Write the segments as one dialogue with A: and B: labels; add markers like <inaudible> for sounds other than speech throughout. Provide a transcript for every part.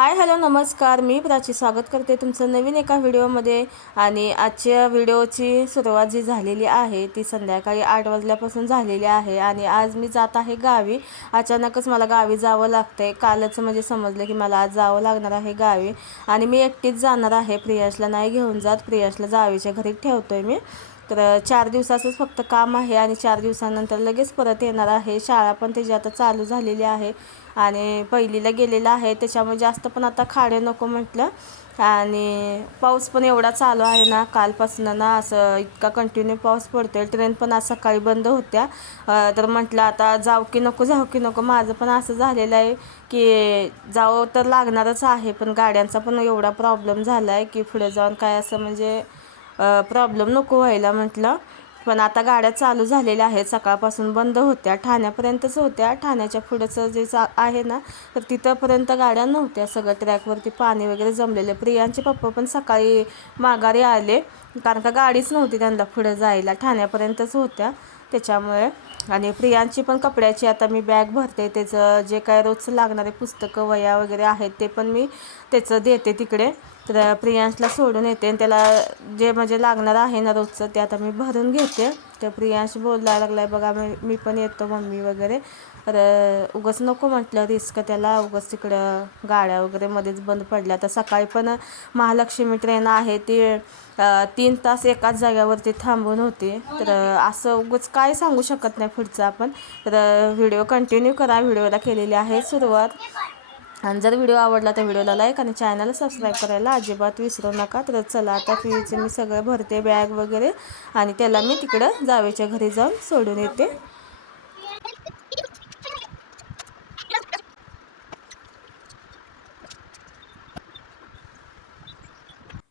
A: Hi hello नमस्कार. मी प्राची स्वागत करते तुमचं नवीन एका व्हिडिओमध्ये. आणि आजच्या व्हिडिओची सुरुवात जी झालेली आहे ती संध्याकाळी आठ वाजल्यापासून झालेली आहे. आणि आज मी जात आहे गावी. अचानकच मला गावी जावं लागतंय. कालच म्हणजे समजलं की मला आज जावं लागणार आहे गावी. आणि मी एकटीच जाणार आहे. प्रियाशला नाही घेऊन जात. प्रियाशला जावीच्या घरी ठेवतोय मी. तर चार दिवसाचंच फक्त काम आहे. आणि चार दिवसानंतर लगेच परत येणार आहे. शाळा पण त्याची आता चालू झालेली आहे. आणि पहिलीला गेलेलं आहे. त्याच्यामुळे जास्त पण आता खाडे नको म्हटलं. आणि पाऊस पण एवढा चालू आहे ना कालपासून ना असं इतका कंटिन्यू पाऊस पडतोय. ट्रेन पण आज सकाळी बंद होत्या. तर म्हटलं आता जाऊ की नको जाऊ की नको. माझं पण असं झालेलं आहे की जावं तर लागणारच आहे पण गाड्यांचा पण एवढा प्रॉब्लेम झाला आहे की पुढे जाऊन काय असं म्हणजे प्रॉब्लेम नको व्हायला म्हटलं. पण आता गाड्या चालू झालेल्या आहेत. सकाळपासून बंद होत्या. ठाण्यापर्यंतच होत्या. ठाण्याच्या पुढंचं जे चा आहे ना तर तिथंपर्यंत गाड्या नव्हत्या. सगळं ट्रॅकवरती पाणी वगैरे जमलेलं. प्रियांचे पप्पा पण सकाळी माघारी आले. कारण का गाडीच नव्हती त्यांना पुढं जायला. ठाण्यापर्यंतच होत्या. त्याच्यामुळे आणि प्रियांची पण कपड्याची आता मी बॅग भरते. त्याचं जे काय रोजचं लागणारे पुस्तकं वया वगैरे आहेत ते पण मी त्याचं देते तिकडे. तर प्रियांशला सोडून येते आणि त्याला जे म्हणजे लागणार आहे ना रोजचं ते आता मी भरून घेते. तर प्रियांश बोलायला लागलाय बघा मी मी पण येतो मम्मी वगैरे. तर उगंच नको म्हटलं रिस्क त्याला. उगाच तिकडं गाड्या वगैरे मध्येच बंद पडल्या. तर सकाळी पण महालक्ष्मी ट्रेन आहे ती तीन तास एकाच जाग्यावरती थांबून होती. तर असं उगंच काय सांगू शकत नाही पुढचं आपण. तर व्हिडिओ कंटिन्यू करा. व्हिडिओला केलेली आहे सुरुवात. आणि जर व्हिडिओ आवडला तर व्हिडिओला लाईक आणि चॅनलला सबस्क्राईब करायला अजिबात विसरू नका. तर चला आता फीचे मी सगळं भरते बॅग वगैरे आणि त्याला मी तिकडं जावेच्या घरी जाऊन सोडून येते.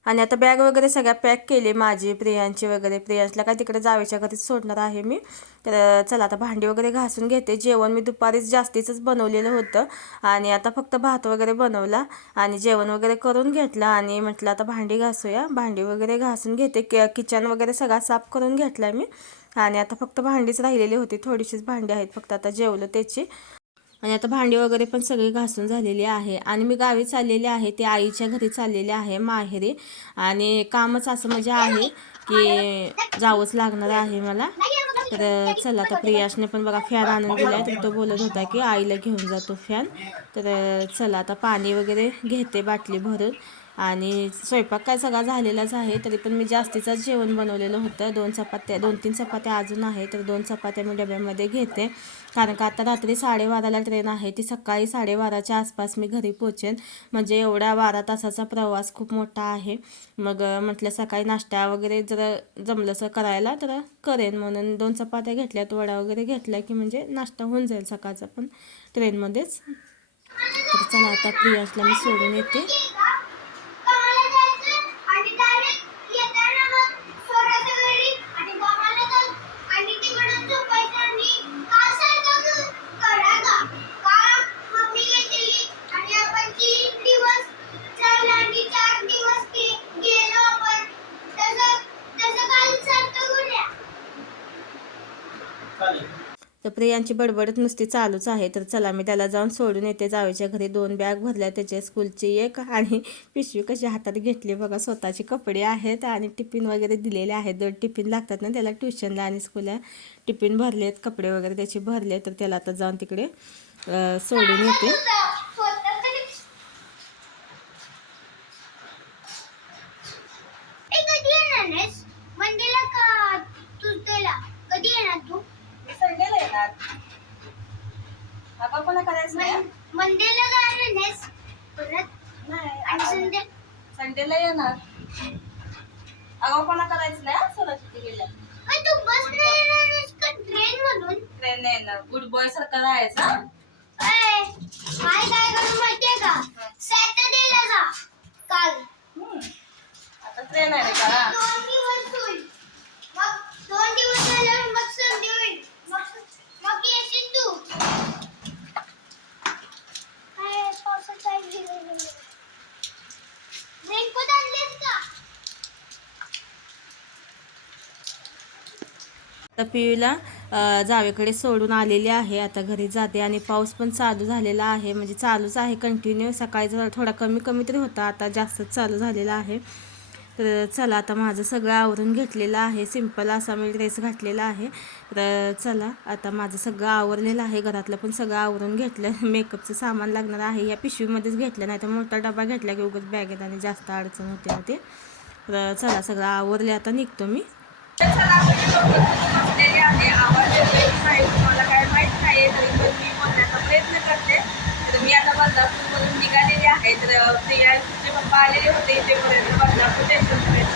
A: आणि आता बॅग वगैरे सगळ्या पॅक केली माझी प्रियांची वगैरे. प्रियांशला काय तिकडे जावेच्या घरीच सोडणार आहे मी. तर चला आता भांडी वगैरे घासून घेते. जेवण मी दुपारीच जास्तीचंच बनवलेलं होतं. आणि आता फक्त भात वगैरे बनवला आणि जेवण वगैरे करून घेतलं. आणि म्हटलं आता भांडी घासूया. भांडी वगैरे घासून घेते. कि किचन वगैरे सगळा साफ करून घेतला मी. आणि आता फक्त भांडीच राहिलेली होती. थोडीशीच भांडी आहेत फक्त आता जेवलं त्याची. आणि आता भांडी वगैरे पण सगळी घासून झालेली आहे. आणि मी गावी चाललेली आहे. ते आईच्या घरी चाललेले आहे माहेरी. आणि कामच असं म्हणजे आहे की जावंच लागणार आहे मला. तर चला आता प्रियाशने पण बघा फॅन आणून दिला तर तो बोलत होता की आईला घेऊन जातो फॅन तर चला आता पाणी वगैरे घेते बाटली भरून आणि स्वयंपाक काय सगळा झालेलाच आहे तरी पण मी जास्तीचंच जेवण बनवलेलं होतं. दोन चपात्या दोन तीन चपात्या अजून आहे तर दोन चपात्या मी डब्यामध्ये घेते. कारण का आता रात्री साडेबाराला ट्रेन आहे ती सकाळी साडेबाराच्या आसपास मी घरी पोचेन. म्हणजे एवढा बारा तासाचा प्रवास खूप मोठा आहे. मग म्हटलं सकाळी नाश्ता वगैरे जर जमलंसं करायला तर करेन. म्हणून दोन चपात्या घेतल्यात वडा वगैरे घेतल्या की म्हणजे नाश्ता होऊन जाईल सकाळचा पण ट्रेनमध्येच. तर चला आता असल्या मी सोडून येते. तर प्रियांची बडबडत नुसती चालूच आहे. तर चला मी त्याला जाऊन सोडून येते. जावेच्या घरी दोन बॅग भरल्या त्याच्या स्कूलची एक आणि पिशवी कशी हातात घेतली बघा. स्वतःचे कपडे आहेत आणि टिफिन वगैरे दिलेले आहेत. दोन टिफिन लागतात ना त्याला ट्युशनला आणि स्कूलला. टिफिन भरलेत कपडे वगैरे त्याचे भरले तर त्याला आता जाऊन तिकडे सोडून येते
B: स्वतः तरी ए कधी येणार आहेस मंदिरला का तू त्याला कधी येणार तू
C: संडेला येणार आपण कोणा करायचं
B: मंदिरला जाणार नाहीस परत
C: नाही
B: आणि संध्या
C: संडेला येणार. अगं कोणा करायचं नाही सोलापूरला गेल्या.
B: तू बस नाही येणार आहेस का ट्रेन मधून
C: ट्रेन येणार. गुड बॉय सारखं राहायचं
B: काय काय करू माहितीये का? सॅटर्डेला जा. काल.
C: आता ट्रेन आहे का?
B: दोन दिवस मग दोन दिवस झाल्यावर मग संडे होईल मग मग येशील तू काय पावसात काय रेनकोट आणलेस का
A: आता पियूला जावेकडे सोडून आलेली आहे. आता घरी जाते आणि पाऊस पण चालू झालेला आहे. म्हणजे चालूच आहे कंटिन्यू सकाळी जरा थोडा कमी कमी तरी होता. आता जास्तच चालू झालेला आहे. तर चला आता माझं सगळं आवरून घेतलेलं आहे. सिंपल असा मी ड्रेस घातलेला आहे. तर चला आता माझं सगळं आवरलेलं आहे. घरातलं पण सगळं आवरून घेतलं. मेकअपचं सामान लागणार आहे. या पिशवीमध्येच घेतलं. नाही तर मोठा डबा घेतला की उगाच बॅगेत आणि जास्त अडचण होते ना ते. तर चला सगळं आवरले. आता निघतो मी.
C: आहे. तुम्हाला काय माहीत नाही मी बोलण्याचा प्रयत्न करते. तर मी आता आहे. तर आलेले होते इथेपर्यंत बदलापूर स्टेशनपर्यंत.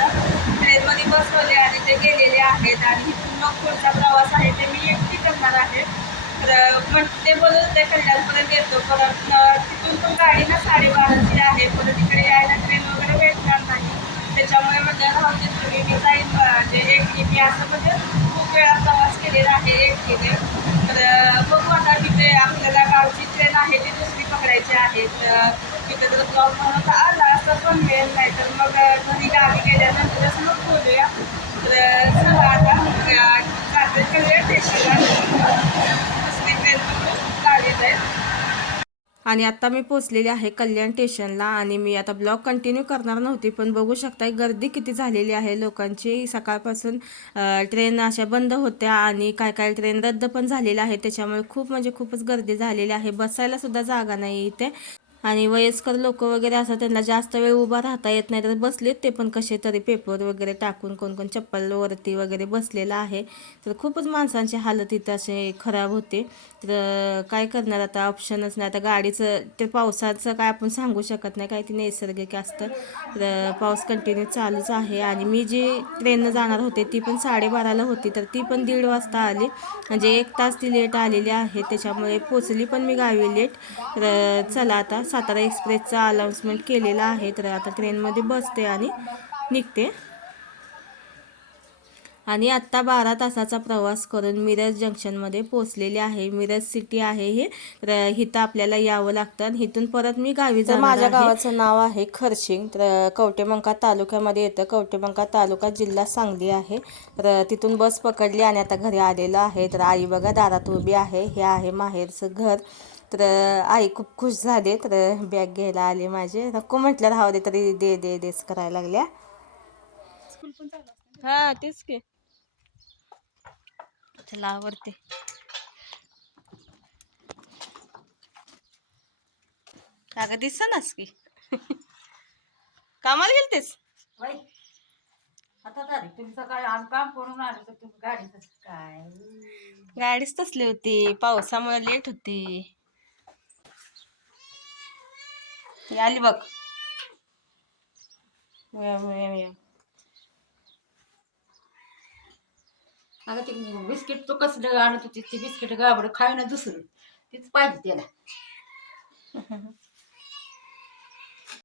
C: ट्रेनमध्ये बसवले आणि ते गेलेले आहेत. आणि इथून मग पुढचा प्रवास आहे ते मी एकटी करणार आहे. तर पण ते बोलत होते कल्याणपर्यंत येतो. परत तिथून पण गाडी ना साडेबाराची आहे. परत तिकडे यायला ट्रेन वगैरे भेटणार नाही. त्याच्यामुळे म्हणजे राहू दे तुम्ही मी जाईन म्हणजे एक मी असं म्हणजे खूप वेळा प्रवास केलेला आहे एकटीने तर बघू आता तिथे आपल्याला गावची ट्रेन आहे ती दुसरी पकडायची आहे. तर तिथे जर ब्लॉक म्हणून आला असं पण मिळेल नाही. तर मग घरी गावी गेल्यानंतरच मग बोलूया. तर चला आता अं, करूया स्टेशनला दुसरी ट्रेन
A: आणि आत्ता मी पोचलेली आहे कल्याण स्टेशनला आणि मी आता ब्लॉग कंटिन्यू करणार नव्हती पण बघू शकता गर्दी किती झालेली आहे. लोकांची सकाळपासून ट्रेन अशा बंद होत्या आणि काय काय ट्रेन रद्द पण झालेल्या आहे त्याच्यामुळे खूप म्हणजे खूपच गर्दी झालेली आहे. बसायला सुद्धा जागा नाही इथे. आणि वयस्कर लोक वगैरे असं त्यांना जास्त वेळ उभा राहता येत नाही. तर बसलेत ते पण कसे तरी पेपर वगैरे टाकून कोण कोण चप्पलवरती वगैरे बसलेलं आहे. तर खूपच माणसांची हालत इथं असे खराब होते. तर काय करणार आता? ऑप्शनच नाही. आता गाडीचं ते पावसाचं काय आपण सांगू शकत नाही. काय ते नैसर्गिक असतं. तर पाऊस कंटिन्यू चालूच आहे. आणि मी जी ट्रेननं जाणार होते ती पण साडेबाराला होती. तर ती पण दीड वाजता आली. म्हणजे एक तास ती लेट आलेली आहे. त्याच्यामुळे पोचली पण मी गावी लेट तर चला आता. सातारा एक्सप्रेसचा अनाऊन्समेंट केलेला आहे. तर आता ट्रेनमध्ये बसते आणि निघते. आणि आत्ता बारा तासाचा प्रवास करून मिरज जंक्शनमध्ये पोहोचलेले आहे. मिरज सिटी आहे हे. तर इथं आपल्याला यावं लागतं आणि इथून परत मी गावी जाणार माझ्या गावाचं नाव आहे खरशिंग. तर कवटेमंका तालुक्यामध्ये येतं. कवटेमंका तालुका जिल्हा सांगली आहे. तर तिथून बस पकडली आणि आता घरी आलेलो आहे. तर आई बघा दारात उभी आहे. हे आहे माहेरचं घर. तर आई खूप खुश झाले तर बॅग घ्यायला आले माझे. नको म्हटलं राहू दे तरी दे दे देस करायला लागल्या. हा तेच की. चला आवडते अगं दिसनास की. कामाला गेलतेस?
D: बाई, आता झाली तुम्ही सकाळी आम काम करून आले तर तुम्ही गाडीच काय?
A: गाडीच तसली होती. पावसामुळे लेट होती. ही आली बघ.
D: अगं ते बिस्किट तो कसलं आणत होती ती बिस्किट गाबड खाय ना दुसरं. तीच पाहिजे त्याला. <laughs>